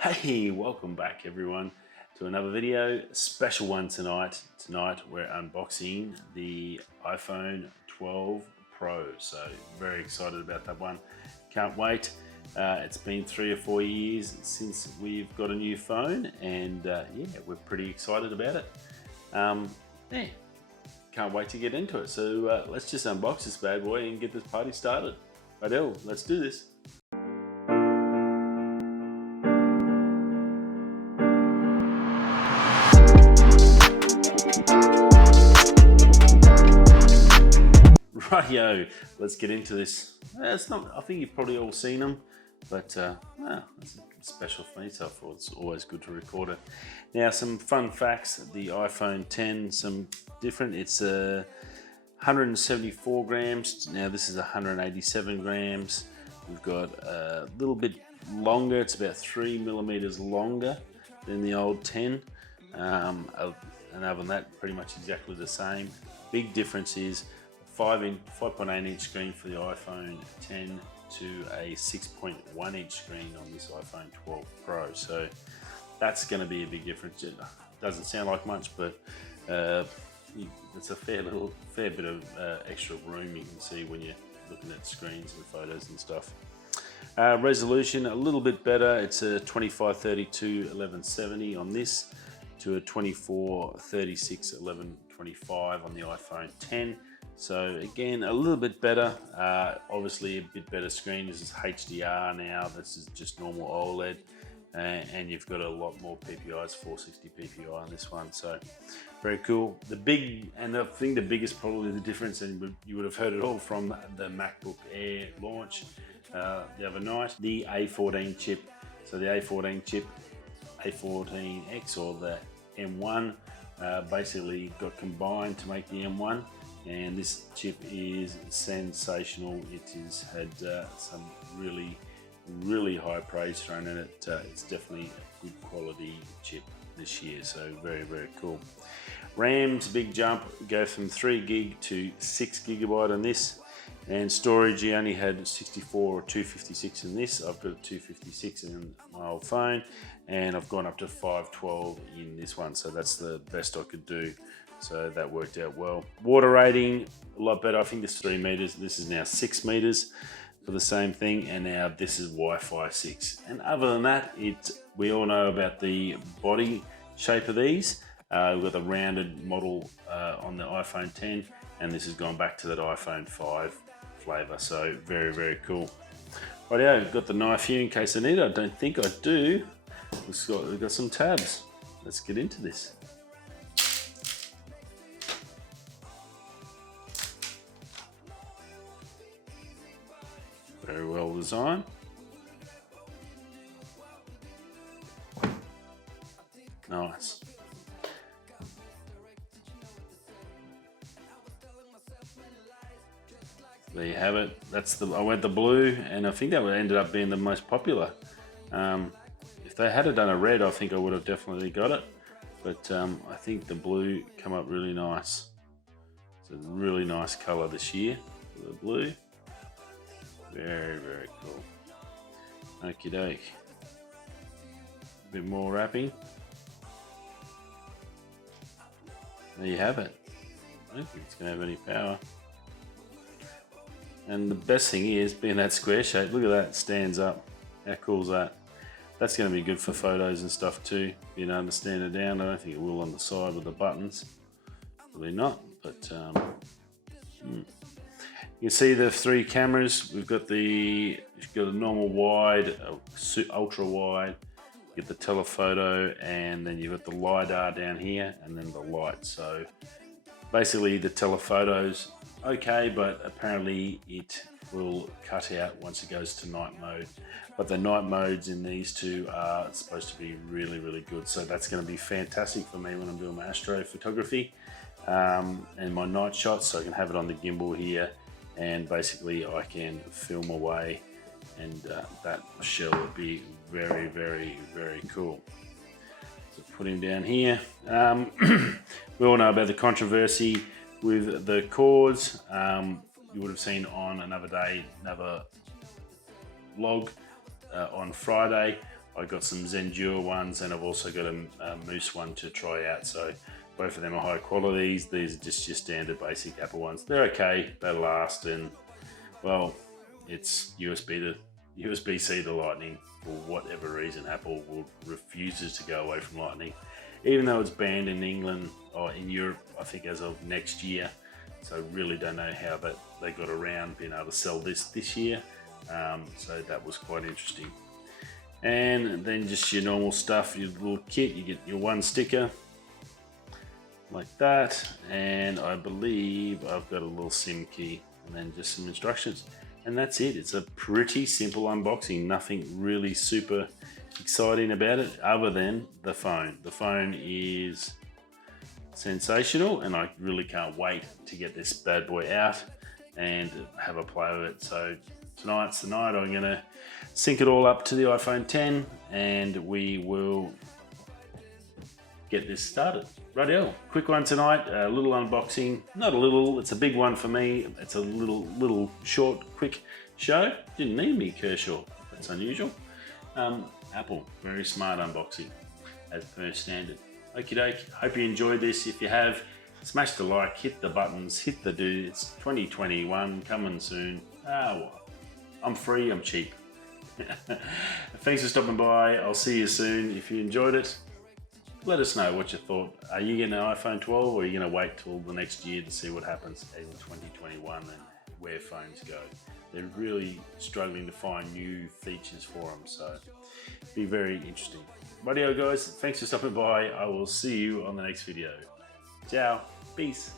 Hey, welcome back everyone to another video. Special one tonight. Tonight we're unboxing the iPhone 12 Pro. So very excited about that one. Can't wait. It's been 3 or 4 years since we've got a new phone, and yeah, we're pretty excited about it. Yeah, can't wait to get into it. So let's just unbox this bad boy and get this party started. Righto, let's do this. Rightio, let's get into this. It's not, I think you've probably all seen them, but it's special for me, so I thought it's always good to record it. Now, some fun facts. The iPhone 10, some different. It's 174 grams. Now this is 187 grams. We've got a little bit longer. It's about 3 millimeters longer than the old 10. And other than that, pretty much exactly the same. Big difference is 5.8 inch screen for the iPhone 10 to a 6.1 inch screen on this iPhone 12 Pro. So that's going to be a big difference. It doesn't sound like much, but it's a fair bit of extra room you can see when you're looking at screens and photos and stuff. Resolution a little bit better. It's a 2532 1170 on this to a 2436 1125 on the iPhone 10. So again, a little bit better. Obviously a bit better screen. This is HDR now. This is just normal OLED. And you've got a lot more PPIs, 460 PPI on this one. So very cool. I think the biggest probably the difference, and you would have heard it all from the MacBook Air launch the other night, the A14 chip. So the A14 chip, A14X or the M1, basically got combined to make the M1. And this chip is sensational. It has had some really high praise thrown at it. It's definitely a good quality chip this year, so very cool. RAM's big jump, go from 3 gig to 6 gigabyte on this. And storage, you only had 64 or 256 in this. I've got a 256 in my old phone, and I've gone up to 512 in this one, so that's the best I could do. So that worked out well. Water rating, a lot better. I think this is 3 meters. This is now 6 meters for the same thing. And now this is Wi-Fi 6. And other than that, we all know about the body shape of these. We've got the rounded model on the iPhone 10, and this has gone back to that iPhone 5 flavor. So very cool. Rightio, I've got the knife here in case I need it. I don't think I do. We've got some tabs. Let's get into this. Very well designed. Nice. There you have it. I went the blue, and I think that ended up being the most popular. If they had done a red, I think I would have definitely got it. But I think the blue come up really nice. It's a really nice color this year for the blue. Very cool. Okie doke. A bit more wrapping. There you have it. I don't think it's going to have any power. And the best thing is, being that square shape, look at that, it stands up. How cool is that? That's going to be good for photos and stuff too. Being able to stand it down. I don't think it will on the side with the buttons. Probably not, but you can see the 3 cameras. We've got a normal wide, ultra wide, you get the telephoto, and then you've got the LiDAR down here, and then the light. So basically the telephoto's okay, but apparently it will cut out once it goes to night mode. But the night modes in these two are supposed to be really good. So that's going to be fantastic for me when I'm doing my astrophotography and my night shots. So I can have it on the gimbal here, and basically I can film away, and that shell would be very cool. So put him down here. We all know about the controversy with the cords. You would have seen on another vlog on Friday. I got some Zendure ones, and I've also got a Mous one to try out. So both of them are high qualities. These are just your standard basic Apple ones. They're okay, they last, and well, it's USB-C to Lightning. For whatever reason, Apple refuses to go away from Lightning, even though it's banned in England or in Europe, I think as of next year. So really don't know how they got around being able to sell this year. So that was quite interesting. And then just your normal stuff, your little kit, you get your one sticker like that, and I believe I've got a little SIM key, and then just some instructions, and that's it. It's a pretty simple unboxing, nothing really super exciting about it other than the phone. The phone is sensational, and I really can't wait to get this bad boy out and have a play with it. So tonight's the night. I'm gonna sync it all up to the iPhone 10 and we will get this started. Rightio, quick one tonight, a little unboxing. Not a little, it's a big one for me. It's a little short, quick show. Didn't need me, Kershaw. That's unusual. Apple, very smart unboxing as per standard. Okie doke, hope you enjoyed this. If you have, smash the like, hit the buttons, hit the do. It's 2021, coming soon. I'm free, I'm cheap. Thanks for stopping by. I'll see you soon. If you enjoyed it, let us know what you thought. Are you getting an iPhone 12, or are you going to wait till the next year to see what happens in 2021 and where phones go? They're really struggling to find new features for them, so be very interesting. Rightio guys, thanks for stopping by. I will see you on the next video. Ciao, peace.